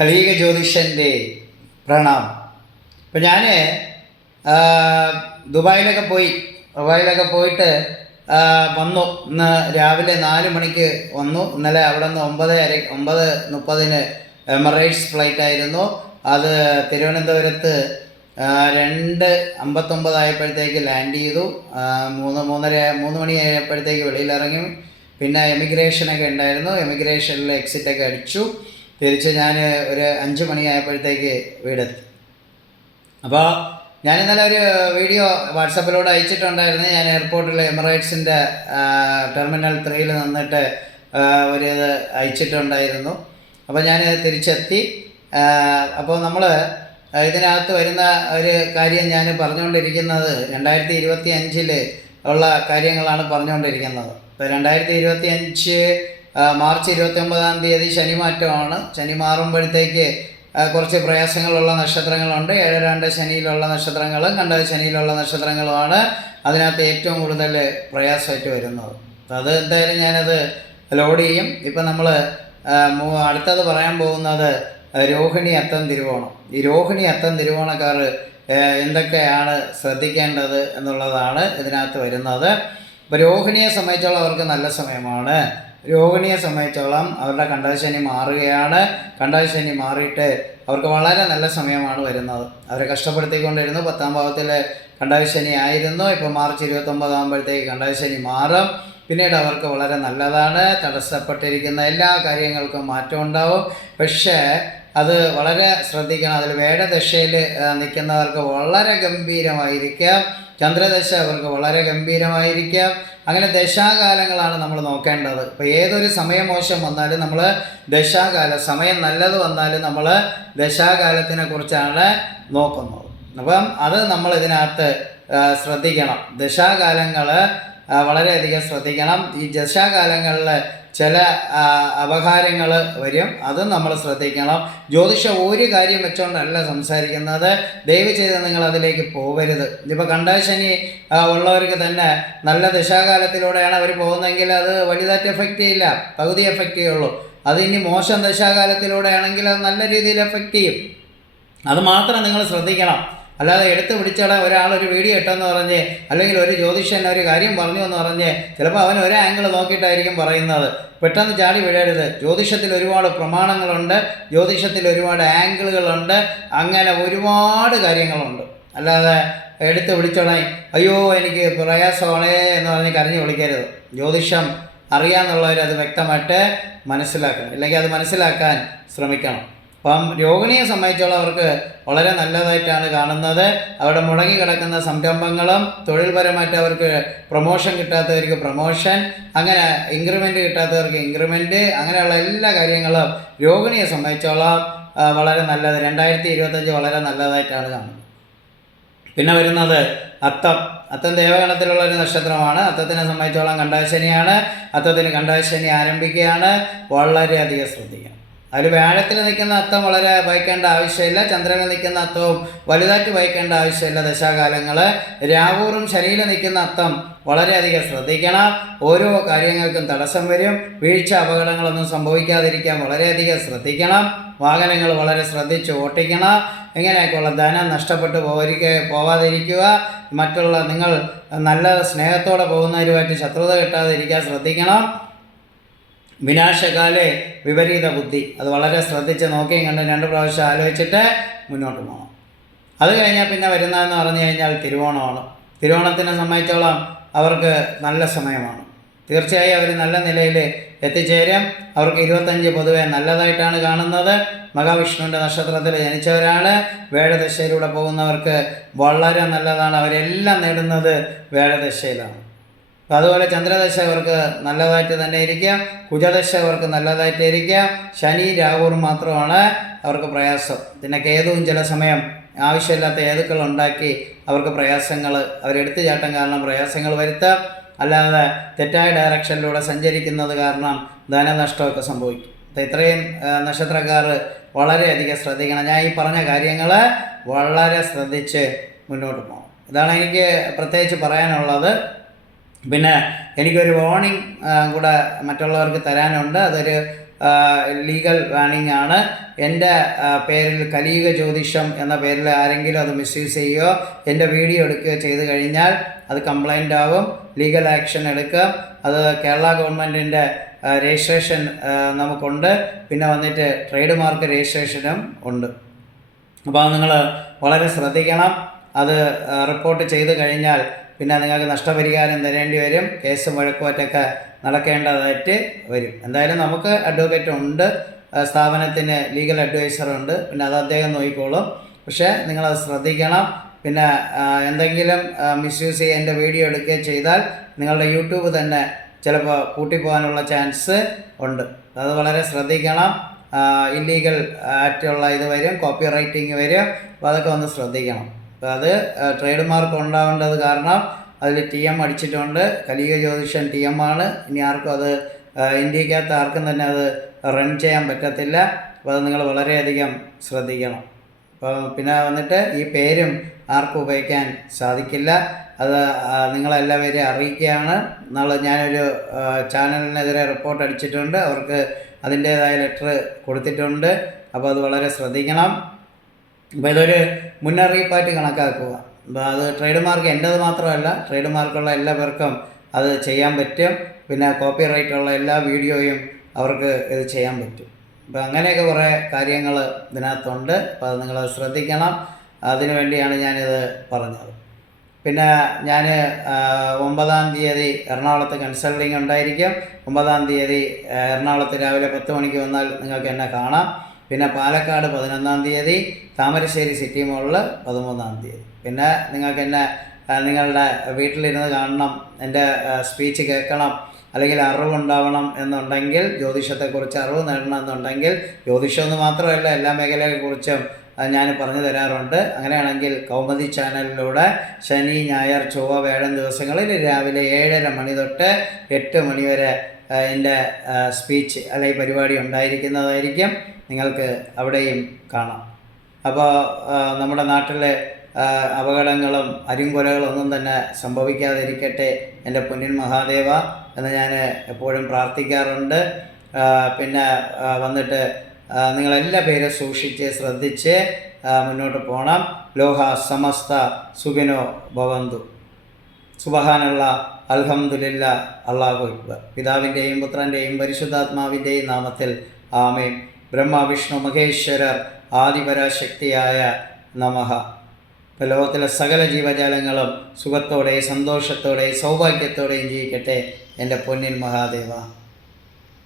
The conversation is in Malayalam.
കലീക ജ്യോതിഷന്റെ പ്രണാമം. ഇപ്പം ഞാൻ ദുബായിലൊക്കെ പോയി ദുബായിലൊക്കെ പോയിട്ട് വന്നു. ഇന്ന് രാവിലെ നാല് മണിക്ക് വന്നു. ഇന്നലെ അവിടെ നിന്ന് ഒമ്പത് അര ഒമ്പത് മുപ്പതിന് എമറേറ്റ്സ് ഫ്ലൈറ്റ് ആയിരുന്നു. അത് തിരുവനന്തപുരത്ത് രണ്ട് അമ്പത്തൊമ്പതായപ്പോഴത്തേക്ക് ലാൻഡ് ചെയ്തു. മൂന്ന് മൂന്നര മൂന്ന് മണി ആയപ്പോഴത്തേക്ക് വെളിയിലിറങ്ങി. പിന്നെ എമിഗ്രേഷനൊക്കെ ഉണ്ടായിരുന്നു. എമിഗ്രേഷനിൽ എക്സിറ്റൊക്കെ അടിച്ചു. തിരിച്ച് ഞാൻ ഒരു അഞ്ച് മണിയായപ്പോഴത്തേക്ക് വീടെത്തി. അപ്പോൾ ഞാൻ ഇന്നലെ ഒരു വീഡിയോ വാട്സപ്പിലൂടെ അയച്ചിട്ടുണ്ടായിരുന്നു. ഞാൻ എയർപോർട്ടിൽ എമിറേറ്റ്സിന്റെ ടെർമിനൽ ത്രീയിൽ നിന്നിട്ട് ഒരു ഇത് അയച്ചിട്ടുണ്ടായിരുന്നു. അപ്പോൾ ഞാൻ തിരിച്ചെത്തി. അപ്പോൾ നമ്മൾ ഇതിനകത്ത് വരുന്ന ഒരു കാര്യം ഞാൻ പറഞ്ഞുകൊണ്ടിരിക്കുന്നത് രണ്ടായിരത്തി ഇരുപത്തി അഞ്ചിൽ ഉള്ള കാര്യങ്ങളാണ് പറഞ്ഞുകൊണ്ടിരിക്കുന്നത്. ഇപ്പോൾ രണ്ടായിരത്തി ഇരുപത്തി അഞ്ച് മാർച്ച് ഇരുപത്തി ഒമ്പതാം തീയതി ശനി മാറ്റമാണ് ശനി മാറുമ്പോഴത്തേക്ക് കുറച്ച് പ്രയാസങ്ങളുള്ള നക്ഷത്രങ്ങളുണ്ട്. ഏഴ് രണ്ട് ശനിയിലുള്ള നക്ഷത്രങ്ങളും കണ്ട ശനിയിലുള്ള നക്ഷത്രങ്ങളുമാണ് അതിനകത്ത് ഏറ്റവും കൂടുതൽ പ്രയാസമായിട്ട് വരുന്നത്. അത് എന്തായാലും ഞാനത് ലോഡ് ചെയ്യും. ഇപ്പം നമ്മൾ അടുത്തത് പറയാൻ പോകുന്നത് രോഹിണി അത്തം തിരുവോണം. ഈ രോഹിണി അത്തം തിരുവോണക്കാർ എന്തൊക്കെയാണ് ശ്രദ്ധിക്കേണ്ടത് എന്നുള്ളതാണ് ഇതിനകത്ത് വരുന്നത്. ഇപ്പോൾ രോഹിണിയെ സംബന്ധിച്ചുള്ളവർക്ക് നല്ല സമയമാണ്. രോഹിണിയെ സംബന്ധിച്ചോളം അവരുടെ കണ്ടശനി മാറുകയാണ്. കണ്ടശനി മാറിയിട്ട് അവർക്ക് വളരെ നല്ല സമയമാണ് വരുന്നത്. അവരെ കഷ്ടപ്പെടുത്തിക്കൊണ്ടിരുന്നു. പത്താം ഭാവത്തിൽ കണ്ടാശനി ആയിരുന്നു. ഇപ്പോൾ മാർച്ച് ഇരുപത്തൊമ്പതാകുമ്പോഴത്തേക്ക് കണ്ടാശനി മാറും. പിന്നീട് അവർക്ക് വളരെ നല്ലതാണ്. തടസ്സപ്പെട്ടിരിക്കുന്ന എല്ലാ കാര്യങ്ങൾക്കും മാറ്റം ഉണ്ടാവും. പക്ഷേ അത് വളരെ ശ്രദ്ധിക്കണം. അതിൽ വേടദശയിൽ നിൽക്കുന്നവർക്ക് വളരെ ഗംഭീരമായിരിക്കാം. ചന്ദ്രദശ അവർക്ക് വളരെ ഗംഭീരമായിരിക്കാം. അങ്ങനെ ദശാകാലങ്ങളാണ് നമ്മൾ നോക്കേണ്ടത്. ഇപ്പോൾ ഏതൊരു സമയമോശം വന്നാലും നമ്മൾ ദശാകാല സമയം നല്ലത് വന്നാലും നമ്മൾ ദശാകാലത്തിനെ കുറിച്ചാണ് നോക്കുന്നത്. അപ്പം അത് നമ്മൾ ഇതിനകത്ത് ശ്രദ്ധിക്കണം. ദശാകാലങ്ങൾ വളരെയധികം ശ്രദ്ധിക്കണം. ഈ ദശാകാലങ്ങളിൽ ചില അപകാരങ്ങൾ വരും. അത് നമ്മൾ ശ്രദ്ധിക്കണം. ജ്യോതിഷം ഒരു കാര്യം വെച്ചുകൊണ്ടല്ല സംസാരിക്കുന്നത്. ദയവ് ചെയ്ത് നിങ്ങൾ അതിലേക്ക് പോകരുത് ഇപ്പോൾ കണ്ടശനി ഉള്ളവർക്ക് തന്നെ നല്ല ദശാകാലത്തിലൂടെയാണ് അവർ പോകുന്നതെങ്കിൽ അത് വലുതായിട്ട് എഫക്റ്റ് ചെയ്യില്ല. പകുതി എഫക്റ്റ് ചെയ്യുള്ളൂ. അത് ഇനി മോശം ദശാകാലത്തിലൂടെയാണെങ്കിൽ അത് നല്ല രീതിയിൽ എഫക്റ്റ് ചെയ്യും. അത് മാത്രം നിങ്ങൾ ശ്രദ്ധിക്കണം. അല്ലാതെ എടുത്ത് പിടിച്ചിടാൻ ഒരാൾ ഒരു വീഡിയോ ഇട്ടെന്ന് പറഞ്ഞ് അല്ലെങ്കിൽ ഒരു ജ്യോതിഷൻ ഒരു കാര്യം പറഞ്ഞു എന്ന് പറഞ്ഞ് ചിലപ്പോൾ അവൻ ഒരു ആംഗിൾ നോക്കിയിട്ടായിരിക്കും പറയുന്നത്. പെട്ടെന്ന് ചാടി വീഴരുത്. ജ്യോതിഷത്തിൽ ഒരുപാട് പ്രമാണങ്ങളുണ്ട്. ജ്യോതിഷത്തിൽ ഒരുപാട് ആംഗിളുകളുണ്ട് അങ്ങനെ ഒരുപാട് കാര്യങ്ങളുണ്ട്. അല്ലാതെ എടുത്ത് വിളിച്ചോണേ അയ്യോ എനിക്ക് പ്രയാസമാണേ എന്ന് പറഞ്ഞ് കരഞ്ഞു വിളിക്കരുത്. ജ്യോതിഷം അറിയാമെന്നുള്ളവർ അത് വ്യക്തമായിട്ട് മനസ്സിലാക്കണം. ഇല്ലെങ്കിൽ അത് മനസ്സിലാക്കാൻ ശ്രമിക്കണം. അപ്പം രോഹിണിയെ സംബന്ധിച്ചോളം അവർക്ക് വളരെ നല്ലതായിട്ടാണ് കാണുന്നത്. അവിടെ മുടങ്ങി കിടക്കുന്ന സംരംഭങ്ങളും തൊഴിൽപരമായിട്ട് അവർക്ക് പ്രൊമോഷൻ കിട്ടാത്തവർക്ക് പ്രൊമോഷൻ അങ്ങനെ ഇൻക്രിമെന്റ് കിട്ടാത്തവർക്ക് ഇൻക്രിമെന്റ് അങ്ങനെയുള്ള എല്ലാ കാര്യങ്ങളും രോഹിണിയെ സംബന്ധിച്ചോളം വളരെ നല്ലത്. രണ്ടായിരത്തി ഇരുപത്തഞ്ച് വളരെ നല്ലതായിട്ടാണ് കാണുന്നത്. പിന്നെ വരുന്നത് അത്തം. അത്തം ദേവഗണത്തിലുള്ള ഒരു നക്ഷത്രമാണ്. അത്തത്തിനെ സംബന്ധിച്ചോളം കണ്ടാശനിയാണ്. അത്തത്തിന് കണ്ടാശനി ആരംഭിക്കുകയാണ്. വളരെയധികം ശ്രദ്ധിക്കണം അതിൽ വ്യാഴത്തിൽ നിൽക്കുന്ന അത്തം വളരെ വഹിക്കേണ്ട ആവശ്യമില്ല ചന്ദ്രനിൽ നിൽക്കുന്ന അത്തവും വലുതായിട്ട് വഹിക്കേണ്ട ആവശ്യമില്ല ദശാകാലങ്ങൾ രാവൂറും ശനിയിൽ നിൽക്കുന്ന അത്തം വളരെയധികം ശ്രദ്ധിക്കണം. ഓരോ കാര്യങ്ങൾക്കും തടസ്സം വരും. വീഴ്ച അപകടങ്ങളൊന്നും സംഭവിക്കാതിരിക്കാൻ വളരെയധികം ശ്രദ്ധിക്കണം. വാഹനങ്ങൾ വളരെ ശ്രദ്ധിച്ച് ഓട്ടിക്കണം. ഇങ്ങനെയൊക്കെയുള്ള ധനം നഷ്ടപ്പെട്ടു പോരിക്ക പോവാതിരിക്കുക. മറ്റുള്ള നിങ്ങൾ നല്ല സ്നേഹത്തോടെ പോകുന്നവരുമായിട്ട് ശത്രുത കിട്ടാതിരിക്കാൻ ശ്രദ്ധിക്കണം. വിനാശകാലെ വിപരീത ബുദ്ധി. അത് വളരെ ശ്രദ്ധിച്ച് നോക്കിയും കണ്ട് രണ്ട് പ്രാവശ്യം ആലോചിച്ചിട്ട് മുന്നോട്ട് പോകണം അത് കഴിഞ്ഞാൽ പിന്നെ വരുന്നതെന്ന് പറഞ്ഞു കഴിഞ്ഞാൽ തിരുവോണമാണ്. തിരുവോണത്തിനെ സംബന്ധിച്ചോളം അവർക്ക് നല്ല സമയമാണ്. തീർച്ചയായും അവർ നല്ല നിലയിൽ എത്തിച്ചേരും. അവർക്ക് ഇരുപത്തഞ്ച് പൊതുവെ നല്ലതായിട്ടാണ് കാണുന്നത്. മഹാവിഷ്ണുവിന്റെ നക്ഷത്രത്തിൽ ജനിച്ചവരാണ്. വേഴദശയിലൂടെ പോകുന്നവർക്ക് വളരെ നല്ലതാണ്. അവരെല്ലാം നേടുന്നത് വേഴദശയിലാണ്. അതുപോലെ ചന്ദ്രദശ അവർക്ക് നല്ലതായിട്ട് തന്നെ ഇരിക്കാം കുജദശ അവർക്ക് നല്ലതായിട്ട് ഇരിക്കാം ശനി രാഹുർ മാത്രമാണ് അവർക്ക് പ്രയാസം. പിന്നെ കേതുവും ചില സമയം ആവശ്യമില്ലാത്ത ഏതുക്കൾ ഉണ്ടാക്കി അവർക്ക് പ്രയാസങ്ങൾ അവരെടുത്തു ചാട്ടം കാരണം പ്രയാസങ്ങൾ വരുത്താം. അല്ലാതെ തെറ്റായ ഡയറക്ഷനിലൂടെ സഞ്ചരിക്കുന്നത് കാരണം ധനനഷ്ടമൊക്കെ സംഭവിക്കും. അപ്പം ഇത്രയും നക്ഷത്രക്കാർ വളരെയധികം ശ്രദ്ധിക്കണം. ഞാൻ ഈ പറഞ്ഞ കാര്യങ്ങൾ വളരെ ശ്രദ്ധിച്ച് മുന്നോട്ട് പോകണം. ഇതാണ് എനിക്ക് പ്രത്യേകിച്ച് പറയാനുള്ളത്. പിന്നെ എനിക്കൊരു വാണിംഗ് കൂടെ മറ്റുള്ളവർക്ക് തരാനുണ്ട്. അതൊരു ലീഗൽ വാണിംഗ് ആണ്. എന്റെ പേരിൽ കലിയുഗ ജ്യോതിഷം എന്ന പേരിൽ ആരെങ്കിലും അത് മിസ്യൂസ് ചെയ്യുകയോ എന്റെ വീഡിയോ എടുക്കുകയോ ചെയ്തു കഴിഞ്ഞാൽ അത് കംപ്ലൈന്റ് ആവും. ലീഗൽ ആക്ഷൻ എടുക്കുക. അത് കേരള ഗവൺമെന്റിന്റെ രജിസ്ട്രേഷൻ നമുക്കുണ്ട്. പിന്നെ വന്നിട്ട് ട്രേഡ് മാർക്ക് രജിസ്ട്രേഷനും ഉണ്ട്. അപ്പോൾ നിങ്ങൾ വളരെ ശ്രദ്ധിക്കണം. അത് റിപ്പോർട്ട് ചെയ്ത് കഴിഞ്ഞാൽ പിന്നെ നിങ്ങൾക്ക് നഷ്ടപരിഹാരം തരേണ്ടി വരും കേസ് വഴക്കുമായിട്ടൊക്കെ നടക്കേണ്ടതായിട്ട് വരും. എന്തായാലും നമുക്ക് അഡ്വക്കേറ്റ് ഉണ്ട് സ്ഥാപനത്തിന് ലീഗൽ അഡ്വൈസറുണ്ട് പിന്നെ അത് അദ്ദേഹം നോക്കിക്കോളും. പക്ഷേ നിങ്ങളത് ശ്രദ്ധിക്കണം. പിന്നെ എന്തെങ്കിലും മിസ്യൂസ് എന്റെ വീഡിയോ എടുക്കുകയും ചെയ്താൽ നിങ്ങളുടെ യൂട്യൂബ് തന്നെ ചിലപ്പോൾ പൂട്ടിപ്പോകാനുള്ള ചാൻസ് ഉണ്ട്. അത് വളരെ ശ്രദ്ധിക്കണം. ഇല്ലീഗൽ ആയിട്ടുള്ള ഇത് വരും കോപ്പി റൈറ്റിംഗ് വരും. അപ്പോൾ അതൊക്കെ ഒന്ന് ശ്രദ്ധിക്കണം. അപ്പോൾ അത് ട്രേഡ് മാർക്ക് ഉണ്ടാവേണ്ടത് കാരണം അതിൽ ടി എം അടിച്ചിട്ടുണ്ട്. കലിക ജ്യോതിഷൻ ടി എം ആണ്. ഇനി ആർക്കും അത് ഇന്ത്യക്കകത്ത് ആർക്കും തന്നെ അത് റൺ ചെയ്യാൻ പറ്റത്തില്ല. അപ്പോൾ അത് നിങ്ങൾ വളരെയധികം ശ്രദ്ധിക്കണം. അപ്പോൾ പിന്നെ വന്നിട്ട് ഈ പേരും ആർക്കും ഉപയോഗിക്കാൻ സാധിക്കില്ല. അത് നിങ്ങളെല്ലാവരെയും അറിയിക്കുകയാണ്. നാളെ ഞാനൊരു ചാനലിനെതിരെ റിപ്പോർട്ട് അടിച്ചിട്ടുണ്ട്. അവർക്ക് അതിന്റേതായ ലെറ്റർ കൊടുത്തിട്ടുണ്ട്. അപ്പോൾ അത് വളരെ ശ്രദ്ധിക്കണം. അപ്പോൾ ഇതൊരു മുന്നറിയിപ്പായിട്ട് കണക്കാക്കുക. അപ്പോൾ അത് ട്രേഡ് മാർക്ക് എന്റേത് മാത്രമല്ല ട്രേഡ് മാർക്കുള്ള എല്ലാ പേർക്കും അത് ചെയ്യാൻ പറ്റും. പിന്നെ കോപ്പി റൈറ്റുള്ള എല്ലാ വീഡിയോയും അവർക്ക് ഇത് ചെയ്യാൻ പറ്റും. അപ്പോൾ അങ്ങനെയൊക്കെ കുറേ കാര്യങ്ങൾ ഇതിനകത്തുണ്ട്. അപ്പോൾ അത് നിങ്ങൾ ശ്രദ്ധിക്കണം. അതിനു വേണ്ടിയാണ് ഞാനിത് പറഞ്ഞത്. പിന്നെ ഞാൻ ഒമ്പതാം തീയതി എറണാകുളത്ത് കൺസൾട്ടിങ് ഉണ്ടായിരിക്കും. ഒമ്പതാം തീയതി എറണാകുളത്ത് രാവിലെ പത്ത് മണിക്ക് വന്നാൽ നിങ്ങൾക്ക് എന്നെ കാണാം. പിന്നെ പാലക്കാട് പതിനൊന്നാം തീയതി താമരശ്ശേരി സിറ്റി മോളിൽ പതിമൂന്നാം തീയതി. പിന്നെ നിങ്ങൾക്ക് എന്നെ നിങ്ങളുടെ വീട്ടിലിരുന്ന് കാണണം എന്റെ സ്പീച്ച് കേൾക്കണം അല്ലെങ്കിൽ അറിവുണ്ടാവണം എന്നുണ്ടെങ്കിൽ ജ്യോതിഷത്തെക്കുറിച്ച് അറിവ് നേടണം എന്നുണ്ടെങ്കിൽ ജ്യോതിഷം എന്ന് മാത്രമല്ല എല്ലാ മേഖലകളെക്കുറിച്ചും ഞാൻ പറഞ്ഞു തരാറുണ്ട്. അങ്ങനെയാണെങ്കിൽ കൗമുദി ചാനലിലൂടെ ശനി ഞായർ ചൊവ്വ വേഴം ദിവസങ്ങളിൽ രാവിലെ ഏഴര മണി തൊട്ട് എട്ട് മണി വരെ എന്റെ സ്പീച്ച് അല്ലെങ്കിൽ പരിപാടി ഉണ്ടായിരിക്കുന്നതായിരിക്കും. നിങ്ങൾക്ക് അവിടെയും കാണാം. അപ്പോൾ നമ്മുടെ നാട്ടിലെ അപകടങ്ങളും അരിങ്കൊലകളും ഒന്നും തന്നെ സംഭവിക്കാതിരിക്കട്ടെ എന്റെ പൊന്നിൻ മഹാദേവ എന്ന് ഞാൻ എപ്പോഴും പ്രാർത്ഥിക്കാറുണ്ട്. പിന്നെ വന്നിട്ട് നിങ്ങളെല്ലാ പേരും സൂക്ഷിച്ച് ശ്രദ്ധിച്ച് മുന്നോട്ട് പോകണം ലോഹ സമസ്ത സുഖിനോ ഭവന്തു. സുബഹാനുള്ള അൽഹംദുലില്ല അള്ളാഹു അക്ബർ. പിതാവിന്റെയും പുത്രന്റെയും പരിശുദ്ധാത്മാവിന്റെയും നാമത്തിൽ ആമേൻ. ബ്രഹ്മ വിഷ്ണു മഹേശ്വരർ ആദിപരാശക്തിയായ നമഹ. ലോകത്തിലെ സകല ജീവജാലങ്ങളും സുഖത്തോടെ സന്തോഷത്തോടെ സൗഭാഗ്യത്തോടെയും ജീവിക്കട്ടെ എന്റെ പൊന്നിൻ മഹാദേവ.